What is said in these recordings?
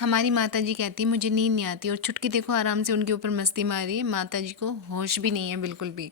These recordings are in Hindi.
हमारी माता जी कहती है मुझे नींद नहीं आती, और छुटकी देखो आराम से उनके ऊपर मस्ती मारी है। माता जी को होश भी नहीं है बिल्कुल भी।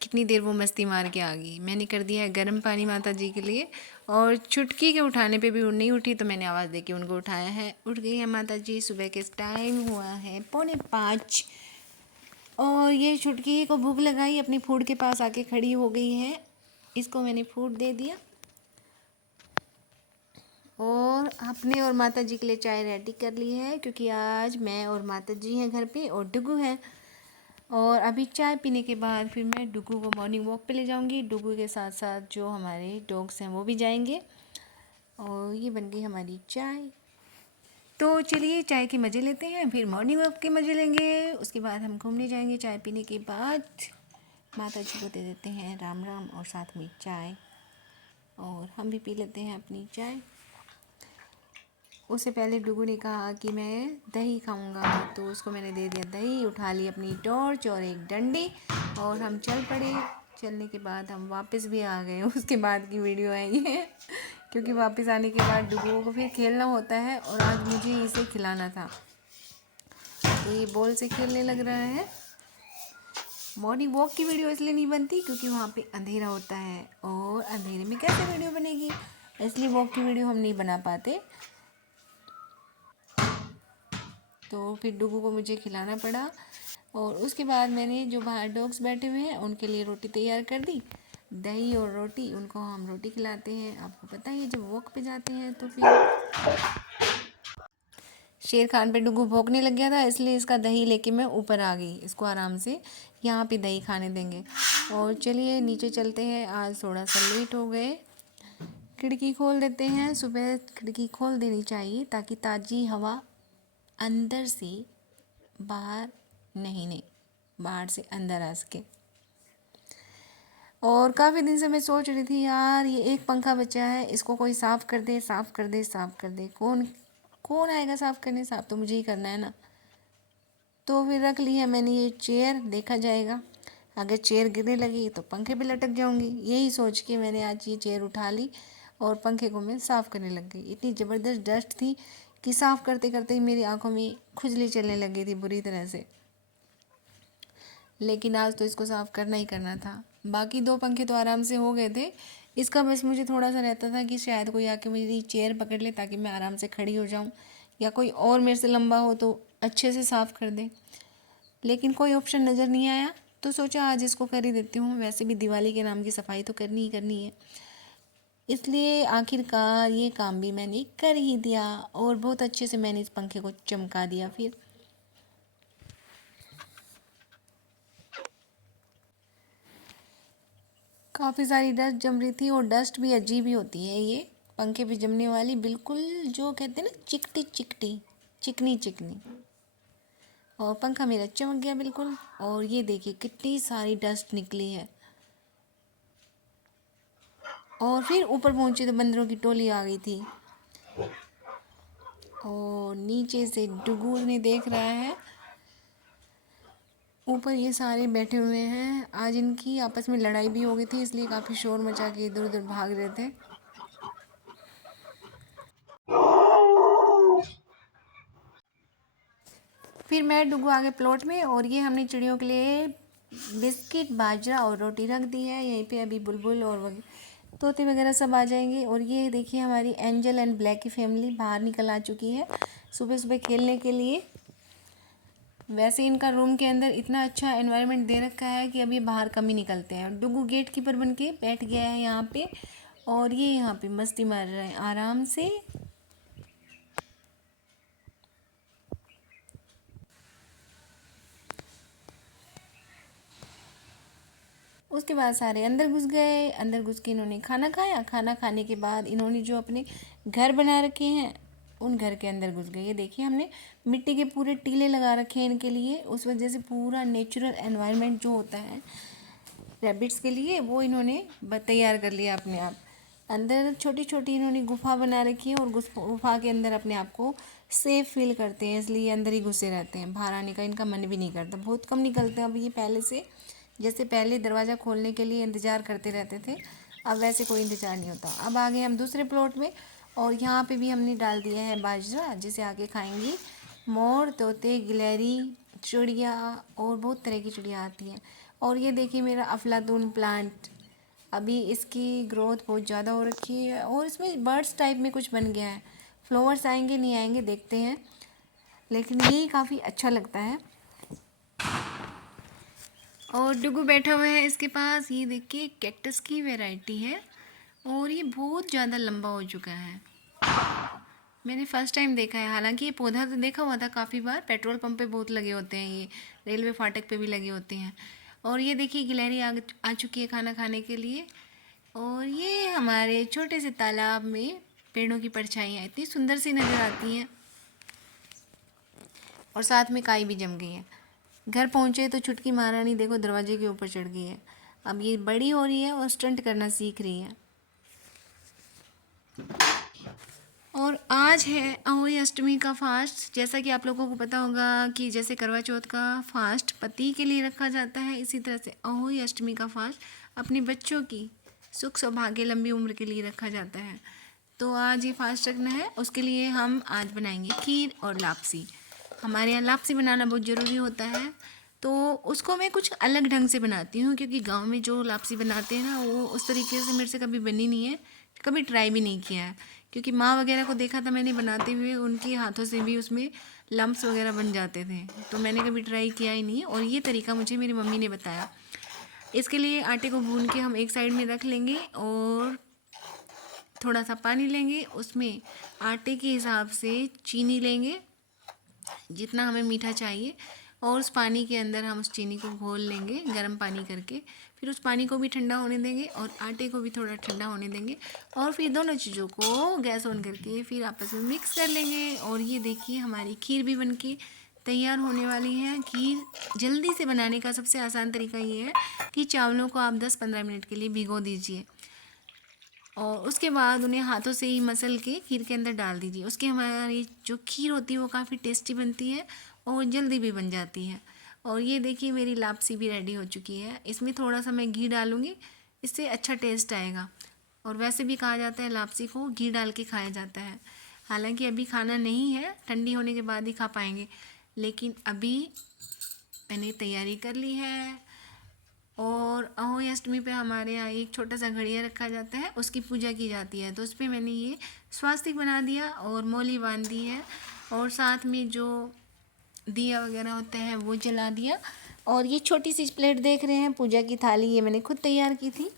कितनी देर वो मस्ती मार के आ गई। मैंने कर दिया है गर्म पानी माता जी के लिए, और छुटकी के उठाने पे भी वो नहीं उठी, तो मैंने आवाज़ दे के उनको उठाया है। उठ गई है माता जी। सुबह के टाइम हुआ है 4:45, और ये छुटकी को भूख लगाई, अपनी फूड के पास आके खड़ी हो गई है। इसको मैंने फूड दे दिया, और अपने और माता जी के लिए चाय रेडी कर ली है, क्योंकि आज मैं और माता जी हैं घर पे और डुगू है। और अभी चाय पीने के बाद फिर मैं डुगू को मॉर्निंग वॉक पे ले जाऊंगी। डुगू के साथ साथ जो हमारे डॉग्स हैं वो भी जाएंगे। और ये बन गई हमारी चाय। तो चलिए चाय के मज़े लेते हैं, फिर मॉर्निंग वॉक के मज़े लेंगे। उसके बाद हम घूमने जाएंगे। चाय पीने के बाद माता जी को दे देते हैं राम राम और साथ में चाय, और हम भी पी लेते हैं अपनी चाय। उससे पहले डुगू ने कहा कि मैं दही खाऊंगा, तो उसको मैंने दे दिया दही। उठा ली अपनी टॉर्च और एक डंडी, और हम चल पड़े। चलने के बाद हम वापस भी आ गए। उसके बाद की वीडियो है ये, क्योंकि वापस आने के बाद डुगू को फिर खेलना होता है, और आज मुझे इसे खिलाना था, तो ये बॉल से खेलने लग रहा है। मॉर्निंग वॉक की वीडियो इसलिए नहीं बनती क्योंकि वहाँ पे अंधेरा होता है, और अंधेरे में कैसे वीडियो बनेगी, इसलिए वॉक की वीडियो हम नहीं बना पाते। तो फिर डुगू को मुझे खिलाना पड़ा, और उसके बाद मैंने जो बाहर डॉग्स बैठे हुए हैं उनके लिए रोटी तैयार कर दी। दही और रोटी, उनको हम रोटी खिलाते हैं। आपको पता ही है जब वॉक पे जाते हैं तो फिर शेर खान पे डुगू भौंकने लग गया था, इसलिए इसका दही लेके मैं ऊपर आ गई। इसको आराम से यहाँ पे दही खाने देंगे। और चलिए नीचे चलते हैं। आज थोड़ा सा लेट हो गए। खिड़की खोल देते हैं। सुबह खिड़की खोल देनी चाहिए ताकि ताज़ी हवा अंदर से बाहर नहीं, बाहर से अंदर आ सके। और काफ़ी दिन से मैं सोच रही थी यार, ये एक पंखा बचा है, इसको कोई साफ़ कर दे, साफ़ कर दे, साफ़ कर दे। कौन कौन आएगा साफ़ करने? साफ़ तो मुझे ही करना है ना। तो फिर रख ली है मैंने ये चेयर, देखा जाएगा। अगर चेयर गिरने लगी तो पंखे पे लटक जाऊंगी। यही सोच के मैंने आज ये चेयर उठा ली, और पंखे को मैं साफ़ करने लग गई। इतनी ज़बरदस्त डस्ट थी कि साफ़ करते करते ही मेरी आंखों में खुजली चलने लग गई थी बुरी तरह से। लेकिन आज तो इसको साफ़ करना ही करना था। बाकी दो पंखे तो आराम से हो गए थे। इसका बस मुझे थोड़ा सा रहता था कि शायद कोई आके मेरी चेयर पकड़ ले ताकि मैं आराम से खड़ी हो जाऊं, या कोई और मेरे से लंबा हो तो अच्छे से साफ़ कर दे। लेकिन कोई ऑप्शन नज़र नहीं आया, तो सोचा आज इसको कर ही देती हूँ। वैसे भी दिवाली के नाम की सफाई तो करनी ही करनी है, इसलिए आखिरकार ये काम भी मैंने कर ही दिया। और बहुत अच्छे से मैंने इस पंखे को चमका दिया। फिर काफ़ी सारी डस्ट जम रही थी, और डस्ट भी अजीब ही होती है ये पंखे पे जमने वाली, बिल्कुल जो कहते हैं ना चिकटी चिकटी, चिकनी चिकनी। और पंखा मेरा चमक गया बिल्कुल। और ये देखिए कितनी सारी डस्ट निकली है। और फिर ऊपर पहुंची तो बंदरों की टोली आ गई थी, और नीचे से डुगू ने देख रहा है। ऊपर ये सारे बैठे हुए हैं। आज इनकी आपस में लड़ाई भी हो गई थी, इसलिए काफ़ी शोर मचा के इधर उधर भाग रहे थे। फिर मैं डुगू आ गए प्लॉट में, और ये हमने चिड़ियों के लिए बिस्किट, बाजरा और रोटी रख दी है। यहीं पे अभी बुलबुल और तोते वगैरह सब आ जाएंगे। और ये देखिए हमारी एंजल एंड ब्लैक की फैमिली बाहर निकल आ चुकी है सुबह सुबह खेलने के लिए। वैसे इनका रूम के अंदर इतना अच्छा एनवायरनमेंट दे रखा है कि अब ये बाहर कम ही निकलते हैं। डुगू गेट कीपर बन के बैठ गया है यहाँ पे, और ये यहाँ पे मस्ती मार रहे हैं आराम से। उसके बाद सारे अंदर घुस गए। अंदर घुस के इन्होंने खाना खाया। खाना खाने के बाद इन्होंने जो अपने घर बना रखे हैं उन घर के अंदर घुस गए। ये देखिए हमने मिट्टी के पूरे टीले लगा रखे हैं इनके लिए। उस वजह से पूरा नेचुरल एनवायरनमेंट जो होता है रैबिट्स के लिए वो इन्होंने तैयार कर लिया अपने आप। अंदर छोटी छोटी इन्होंने गुफा बना रखी है, और गुफा के अंदर अपने आप को सेफ फील करते हैं, इसलिए अंदर ही घुसे रहते हैं। बाहर आने का इनका मन भी नहीं करता। बहुत कम निकलते हैं अब ये पहले से। जैसे पहले दरवाज़ा खोलने के लिए इंतज़ार करते रहते थे, अब वैसे कोई इंतज़ार नहीं होता। अब आ गए हम दूसरे प्लॉट में, और यहाँ पे भी हमने डाल दिया है बाजरा, जिसे आके खाएंगी मोर, तोते, गिलहरी, चिड़िया और बहुत तरह की चिड़िया आती हैं। और ये देखिए मेरा अफलातून प्लांट, अभी इसकी ग्रोथ बहुत ज़्यादा हो रखी है और इसमें बर्ड्स टाइप में कुछ बन गया है। फ्लावर्स आएंगे नहीं आएंगे देखते हैं, लेकिन ये काफ़ी अच्छा लगता है। और डुगू बैठा हुआ है इसके पास, ये देखिए कैक्टस की वैरायटी है और ये बहुत ज़्यादा लंबा हो चुका है। मैंने फ़र्स्ट टाइम देखा है, हालांकि ये पौधा तो देखा हुआ था काफ़ी बार, पेट्रोल पंप पे बहुत लगे होते हैं, ये रेलवे फाटक पे भी लगे होते हैं। और ये देखिए गिलहरी आ चुकी है खाना खाने के लिए। और ये हमारे छोटे से तालाब में पेड़ों की परछाइयाँ इतनी सुंदर सी नज़र आती हैं और साथ में काई भी जम गई है। घर पहुँचे तो छुटकी महारानी देखो दरवाजे के ऊपर चढ़ गई है। अब ये बड़ी हो रही है और स्टंट करना सीख रही है। और आज है अहोई अष्टमी का फास्ट। जैसा कि आप लोगों को पता होगा कि जैसे करवा चौथ का फास्ट पति के लिए रखा जाता है, इसी तरह से अहोई अष्टमी का फास्ट अपने बच्चों की सुख सौभाग्य लंबी उम्र के लिए रखा जाता है। तो आज ये फास्ट रखना है, उसके लिए हम आज बनाएंगे खीर और लापसी। हमारे यहाँ लापसी बनाना बहुत ज़रूरी होता है, तो उसको मैं कुछ अलग ढंग से बनाती हूँ, क्योंकि गांव में जो लापसी बनाते हैं ना वो उस तरीके से मेरे से कभी बनी नहीं है, कभी ट्राई भी नहीं किया है। क्योंकि माँ वगैरह को देखा था मैंने बनाते हुए, उनके हाथों से भी उसमें लम्ब्स वगैरह बन जाते थे, तो मैंने कभी ट्राई किया ही नहीं। और ये तरीका मुझे मेरी मम्मी ने बताया। इसके लिए आटे को भून के हम एक साइड में रख लेंगे और थोड़ा सा पानी लेंगे, उसमें आटे के हिसाब से चीनी लेंगे जितना हमें मीठा चाहिए, और उस पानी के अंदर हम उस चीनी को घोल लेंगे गर्म पानी करके। फिर उस पानी को भी ठंडा होने देंगे और आटे को भी थोड़ा ठंडा होने देंगे, और फिर दोनों चीज़ों को गैस ऑन करके फिर आपस में मिक्स कर लेंगे। और ये देखिए हमारी खीर भी बनके तैयार होने वाली है। खीर जल्दी से बनाने का सबसे आसान तरीका ये है कि चावलों को आप 10-15 मिनट के लिए भिगो दीजिए और उसके बाद उन्हें हाथों से ही मसल के खीर के अंदर डाल दीजिए। उसकी हमारी जो खीर होती है वो काफ़ी टेस्टी बनती है और जल्दी भी बन जाती है। और ये देखिए मेरी लापसी भी रेडी हो चुकी है। इसमें थोड़ा सा मैं घी डालूँगी, इससे अच्छा टेस्ट आएगा। और वैसे भी कहा जाता है लापसी को घी डाल के खाया जाता है। हालांकि अभी खाना नहीं है, ठंडी होने के बाद ही खा पाएंगे, लेकिन अभी मैंने तैयारी कर ली है। और अहोई अष्टमी पे हमारे यहाँ एक छोटा सा घड़िया रखा जाता है, उसकी पूजा की जाती है। तो उस पर मैंने ये स्वास्तिक बना दिया और मौली बांध दी है, और साथ में जो दिया वगैरह होता है वो जला दिया। और ये छोटी सी प्लेट देख रहे हैं पूजा की थाली, ये मैंने खुद तैयार की थी।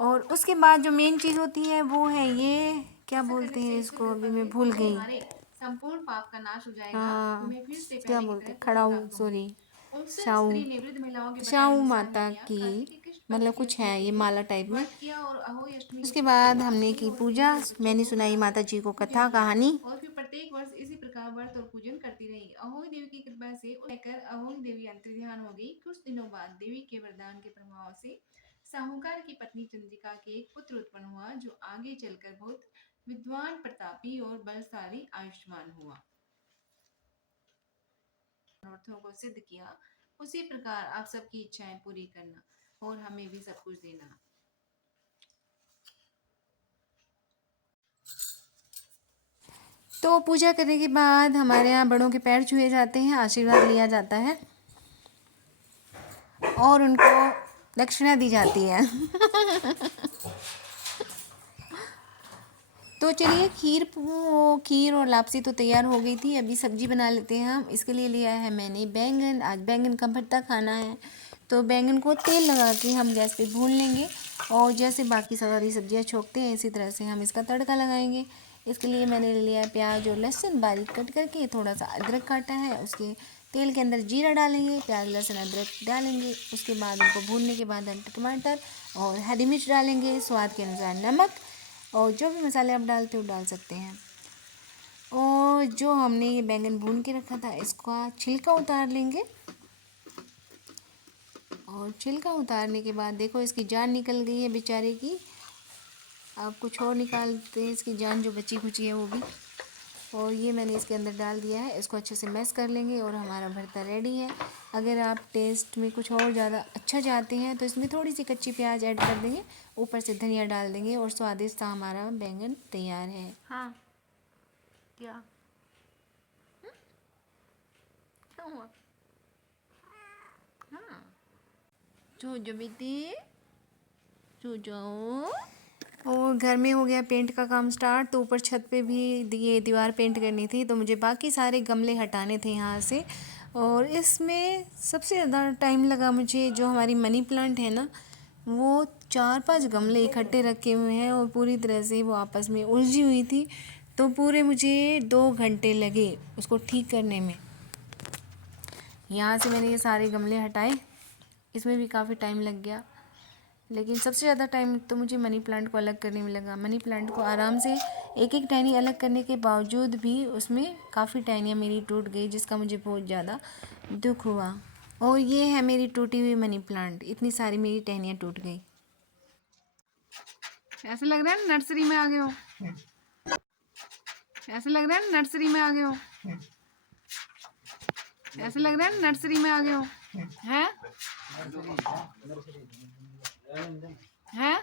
और उसके बाद जो मेन चीज़ होती है वो है ये, क्या बोलते हैं इसको, अभी मैं भूल गई। संपूर्ण पाप का नाश हो जाएगा। हाँ, तुम्हें फिर से क्या पहले की बोलते तरह हैं, खुशी खड़ाऊ, प्राप्त होगी। सॉरी, उस शाऊ, स्त्री ने वृद्ध महिलाओं के बताए शाऊ अनुसार माता घड़ियां की, कार्तिक के कृष्ण पक्ष मतलब की कुछ है अष्टमी ये के दिन माला टाइप में। व्रत किया और अहोई अष्टमी को उसके पूजा बाद किया। हमने अपनी की और स्त्री पूजा, के बच्चों मैंने को सुनाई बड़ा माता जी को पूजन कथा किया कहानी। और फिर प्रत्येक वर्ष इसी प्रकार व्रत और पूजन करती रही। अहोई देवी की कृपा से लेकर अहोई देवी अंतर ध्यान हो गई। कुछ दिनों बाद देवी के वरदान के प्रभाव से साहूकार की पत्नी चंद्रिका के एक पुत्र उत्पन्न हुआ, जो आगे चलकर बहुत विद्वान, प्रतापी और बलशाली आयुष्मान हुआ। मनोरथों को सिद्ध किया, उसी प्रकार आप सबकी इच्छाएं पूरी करना और हमें भी सब कुछ देना। तो पूजा करने के बाद हमारे यहाँ बड़ों के पैर छुए जाते हैं, आशीर्वाद लिया जाता है और उनको दक्षिणा दी जाती है। तो चलिए खीर और लापसी तो तैयार हो गई थी। अभी सब्जी बना लेते हैं हम। इसके लिए लिया है मैंने बैंगन। आज बैंगन का भरता खाना है, तो बैंगन को तेल लगा के हम गैस पे भून लेंगे, और जैसे बाकी सारी सब्जियां छोंकते हैं इसी तरह से हम इसका तड़का लगाएंगे। इसके लिए मैंने ले लिया है प्याज और लहसुन बारीक कट करके, थोड़ा सा अदरक काटा है। उसके तेल के अंदर जीरा डालेंगे, प्याज लहसुन अदरक डालेंगे। उसके बाद उनको भूनने के बाद हम टमाटर और हरी मिर्च डालेंगे, स्वाद के अनुसार नमक, और जो भी मसाले आप डालते हो डाल सकते हैं। और जो हमने ये बैंगन भून के रखा था इसका छिलका उतार लेंगे, और छिलका उतारने के बाद देखो इसकी जान निकल गई है बेचारे की। अब कुछ और निकालते हैं इसकी जान जो बची खुची है वो भी। और ये मैंने इसके अंदर डाल दिया है। इसको अच्छे से मैश कर लेंगे और हमारा भरता रेडी है। अगर आप टेस्ट में कुछ और ज़्यादा अच्छा चाहते हैं तो इसमें थोड़ी सी कच्ची प्याज ऐड कर देंगे, ऊपर से धनिया डाल देंगे और स्वादिष्ट सा हमारा बैंगन तैयार है। हाँ क्या क्या हुआ? हाँ सो जो बेटी सो जाओ। और घर में हो गया पेंट का काम स्टार्ट। तो ऊपर छत पे भी ये दीवार पेंट करनी थी, तो मुझे बाकी सारे गमले हटाने थे यहाँ से। और इसमें सबसे ज़्यादा टाइम लगा मुझे, जो हमारी मनी प्लांट है ना, वो 4-5 गमले इकट्ठे रखे हुए हैं और पूरी तरह से वो आपस में उलझी हुई थी। तो पूरे मुझे 2 घंटे लगे उसको ठीक करने में। यहाँ से मैंने ये सारे गमले हटाए, इसमें भी काफ़ी टाइम लग गया। लेकिन सबसे ज़्यादा टाइम तो मुझे मनी प्लांट को अलग करने में लगा। मनी प्लांट को आराम से एक एक टहनी अलग करने के बावजूद भी उसमें काफ़ी टहनियाँ मेरी टूट गई, जिसका मुझे बहुत ज़्यादा दुख हुआ। और ये है मेरी टूटी हुई मनी प्लांट, इतनी सारी मेरी टहनियाँ टूट गई। ऐसा लग रहा है नर्सरी में आ गए हो, ऐसा लग रहा है नर्सरी में आ गए हो, ऐसा लग रहा है नर्सरी में आ गए हो। हैं हैं